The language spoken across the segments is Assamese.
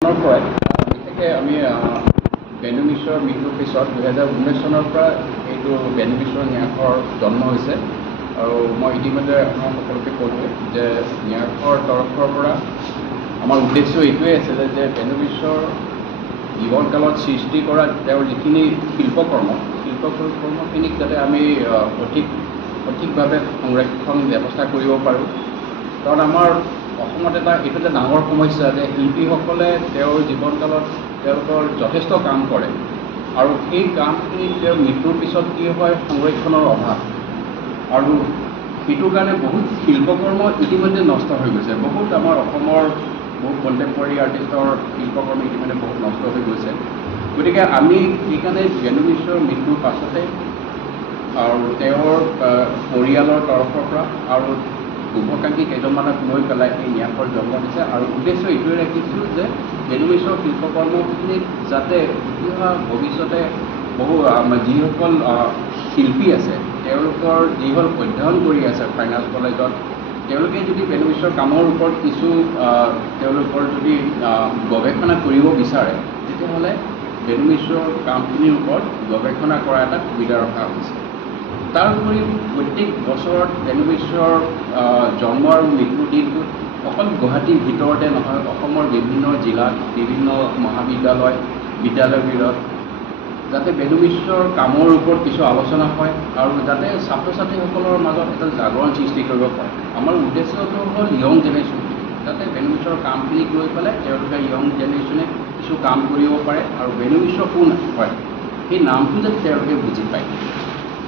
পৰাই বিশেষকৈ আমি বেনু মিশ্ৰৰ মৃত্যুৰ পিছত 2019 চনৰ পৰা এইটো বেনু মিশ্ৰৰ ন্যাসৰ জন্ম হৈছে। আৰু মই ইতিমধ্যে আপোনাক সকলোকে ক'লোৱে যে ন্যাসৰ তৰফৰ পৰা আমাৰ উদ্দেশ্য এইটোৱে আছিলে যে বেনু মিশ্ৰৰ জীৱনকালত সৃষ্টি কৰা তেওঁৰ যিখিনি শিল্পকৰ্মখিনিক যাতে আমি সঠিকভাৱে সংৰক্ষণ ব্যৱস্থা কৰিব পাৰোঁ। কাৰণ আমাৰ অসমত এইটো এটা ডাঙৰ সমস্যা যে শিল্পীসকলে তেওঁৰ জীৱনকালত তেওঁলোকৰ যথেষ্ট কাম কৰে আৰু সেই কামখিনি তেওঁৰ মৃত্যুৰ পিছত কি হয় সংৰক্ষণৰ অভাৱ, আৰু সেইটোৰ কাৰণে বহুত শিল্পকৰ্ম ইতিমধ্যে নষ্ট হৈ গৈছে। বহুত আমাৰ অসমৰ বহুত কণ্টেম্পৰাৰী আৰ্টিষ্টৰ শিল্পকৰ্ম ইতিমধ্যে বহুত নষ্ট হৈ গৈছে। গতিকে আমি সেইকাৰণে বেনু মিশ্ৰৰ মৃত্যুৰ পাছতে আৰু তেওঁৰ পৰিয়ালৰ তৰফৰ পৰা আৰু শুভাকাংক্ষী কেইজনমানক লৈ পেলাই এই ন্যাসৰ জন্ম দিছে। আৰু উদ্দেশ্য এইটোৱে ৰাখিছোঁ যে বেনু মিশ্ৰৰ শিল্পকৰ্মখিনিক যাতে ভৱিষ্যতে বহু যিসকল শিল্পী আছে তেওঁলোকৰ যিসকল অধ্যয়ন কৰি আছে ফাইন আৰ্টছ কলেজত, তেওঁলোকে যদি বেনু মিশ্ৰৰ কামৰ ওপৰত কিছু তেওঁলোকৰ যদি গৱেষণা কৰিব বিচাৰে তেতিয়াহ'লে বেনু মিশ্ৰৰ কামখিনিৰ ওপৰত গৱেষণা কৰা এটা সুবিধা ৰখা হৈছে। তাৰোপৰি প্ৰত্যেক বছৰত বেনু মিশ্ৰৰ জন্ম আৰু মৃত্যুৰ দিনটোত অকল গুৱাহাটীৰ ভিতৰতে নহয়, অসমৰ বিভিন্ন জিলাত বিভিন্ন বিদ্যালয়বোৰত যাতে বেনু মিশ্ৰৰ কামৰ ওপৰত কিছু আলোচনা হয় আৰু যাতে ছাত্ৰ ছাত্ৰীসকলৰ মাজত এটা জাগৰণ সৃষ্টি কৰিব পাৰে। আমাৰ উদ্দেশ্যটো হ'ল য়ং জেনেৰেশ্যন, যাতে বেনু মিশ্ৰৰ কামখিনিক লৈ পেলাই তেওঁলোকে য়ং জেনেৰেশ্যনে কিছু কাম কৰিব পাৰে আৰু বেনু মিশ্ৰ কোন হয় সেই নামটো যাতে তেওঁলোকে বুজি পায়।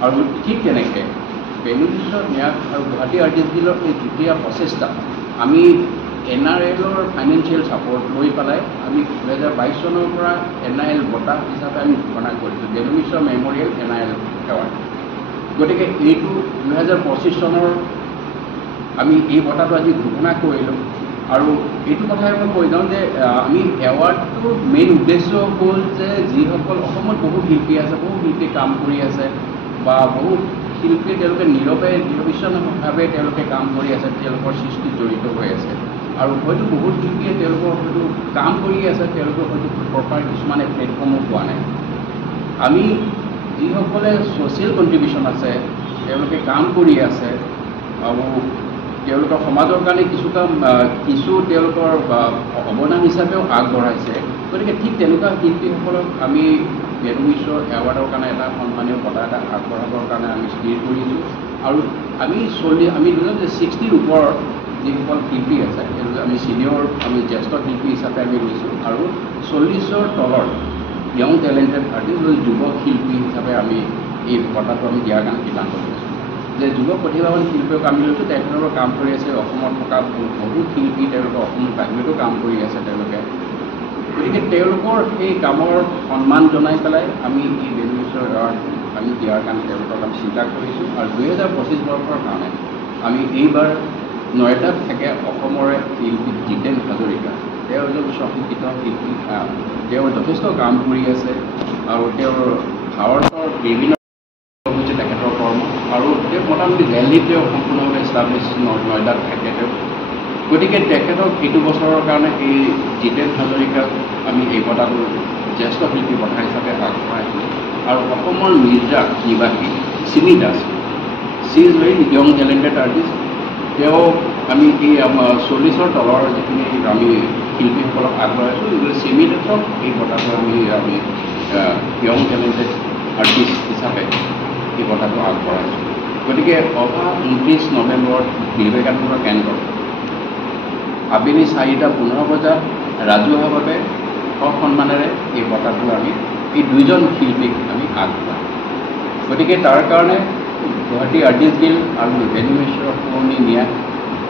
আৰু ঠিক তেনেকৈ বেনু মিশ্ৰৰ ন্যাস আৰু গুৱাহাটী আৰ্টিষ্ট গিল্ডৰ এই যুটীয়া প্ৰচেষ্টা আমি NRLৰ ফাইনেন্সিয়েল ছাপৰ্ট লৈ পেলাই আমি 2022 চনৰ পৰা NIL বঁটা হিচাপে আমি ঘোষণা কৰিছোঁ, বেনু মিশ্ৰ মেমৰিয়েল NIL এৱাৰ্ড। গতিকে এইটো 2025 চনৰ আমি এই বঁটাটো আজি ঘোষণা কৰিলোঁ। আৰু এইটো কথাই মই কৈ যাওঁ যে আমি এৱাৰ্ডটোৰ মেইন উদ্দেশ্য হ'ল যে যিসকল অসমত বহু শিল্পী আছে, বহু শিল্পী কাম কৰি আছে বা বহু শিল্পীয়ে তেওঁলোকে নিৰবিচ্ছিন্নভাৱে তেওঁলোকে কাম কৰি আছে, তেওঁলোকৰ সৃষ্টিত জড়িত হৈ আছে। আৰু হয়তো বহুত শিল্পীয়ে তেওঁলোকৰ হয়তো কাম কৰি আছে, তেওঁলোকৰ হয়তো প্ৰপাৰ কিছুমানে প্লেটফৰ্মো পোৱা নাই। আমি যিসকলে ছ'চিয়েল কণ্ট্ৰিবিউশ্যন আছে তেওঁলোকে কাম কৰি আছে আৰু তেওঁলোকৰ সমাজৰ কাৰণে কিছু তেওঁলোকৰ অৱদান হিচাপেও আগবঢ়াইছে। গতিকে ঠিক তেনেকুৱা শিল্পীসকলক আমি বেনু মিশ্ৰৰ এৱাৰ্ডৰ কাৰণে এটা সন্মানীয় বঁটা এটা আগবঢ়াবৰ কাৰণে আমি স্থিৰ কৰিছোঁ। আৰু আমি 60ৰ ওপৰত যিসকল শিল্পী আছে তেওঁলোকে আমি জ্যেষ্ঠ শিল্পী হিচাপে আমি লৈছোঁ আৰু 40ৰ তলৰ য়ং টেলেণ্টেড আৰ্টিষ্ট যুৱ শিল্পী হিচাপে আমি এই বঁটাটো আমি দিয়াৰ কাৰণে সিদ্ধান্ত লৈছোঁ। যে যুৱ প্ৰতিভাৱান শিল্পীক আমি লৈছোঁ, তেখেতসকলৰ কাম কৰি আছে অসমত থকা বহুত শিল্পী, তেওঁলোকে অসমৰ বাহিৰতো কাম কৰি আছে তেওঁলোকে। গতিকে তেওঁলোকৰ সেই কামৰ সন্মান জনাই পেলাই আমি এই বেনু মিশ্ৰৰ এৱাৰ্ড আমি দিয়াৰ কাৰণে তেওঁলোকক আমি চিন্তা কৰিছোঁ। আৰু 2025 বৰ্ষৰ কাৰণে আমি এইবাৰ নয়দাত থাকে অসমৰে শিল্পী জিতেন হাজৰিকা। তেওঁ এজন স্বশিক্ষিত শিল্পী, তেওঁ যথেষ্ট কাম কৰি আছে আৰু তেওঁৰ ভাৰতৰ বিভিন্ন হৈছে তেখেতৰ কৰ্ম। আৰু তেওঁ মোটামুটি দিল্লীত তেওঁ সম্পূৰ্ণভাৱে এষ্টাব্লিছ নয়দাত থাকে তেওঁ। গতিকে তেখেতক এইটো বছৰৰ কাৰণে এই জিতেন হাজৰিকাক আমি এই বঁটাটো জ্যেষ্ঠ শিল্পী বঁটা হিচাপে আগবঢ়াইছোঁ। আৰু অসমৰ মিৰ্জাত নিবাসী Chimi Das, she is very young talented artist. তেওঁ আমি এই 40ৰ তলৰ যিখিনি আমি শিল্পীসকলক আগবঢ়াইছোঁ, চিমি দাসক এই বঁটাটো আমি য়ং টেলেণ্টেড আৰ্টিষ্ট হিচাপে এই বঁটাটো আগবঢ়াইছোঁ। গতিকে অহা 29 নৱেম্বৰত বিবেকানন্দ কেন্দ্ৰত আবেলি 4:15 বজাত ৰাজহুৱাভাৱে সন্মানেৰে এই বঁটাটো আমি এই দুইজন শিল্পীক আমি আগবঢ়াম। গতিকে তাৰ কাৰণে গুৱাহাটী আৰ্টিষ্ট গিল্ড আৰু বেনু মিশ্ৰৰ পুৰণি ন্যাস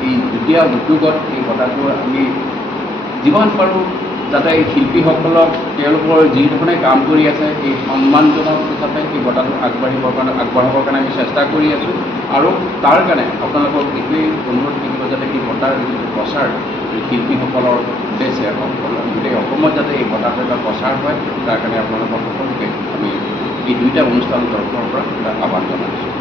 এই যুটীয়া উদ্যোগত এই বঁটাটো আমি যিমান পাৰোঁ যাতে এই শিল্পীসকলক তেওঁলোকৰ যিধৰণে কাম কৰি আছে এই সন্মানজনক হিচাপে এই বঁটাটো আগবঢ়াবৰ কাৰণে আমি চেষ্টা কৰি আছোঁ। আৰু তাৰ কাৰণে আপোনালোকক এইটোৱেই অনুৰোধ থাকিব যাতে এই বঁটাৰ যিটো প্ৰচাৰ শিল্পীসকলৰ উদ্দেশ্যে গোটেই অসমত যাতে এই বঁটাটো এটা প্ৰচাৰ হয়, তাৰ কাৰণে আপোনালোকৰ সকলোকে আমি এই দুইটা অনুষ্ঠানৰ তৰফৰ পৰা এটা আহ্বান জনাইছোঁ।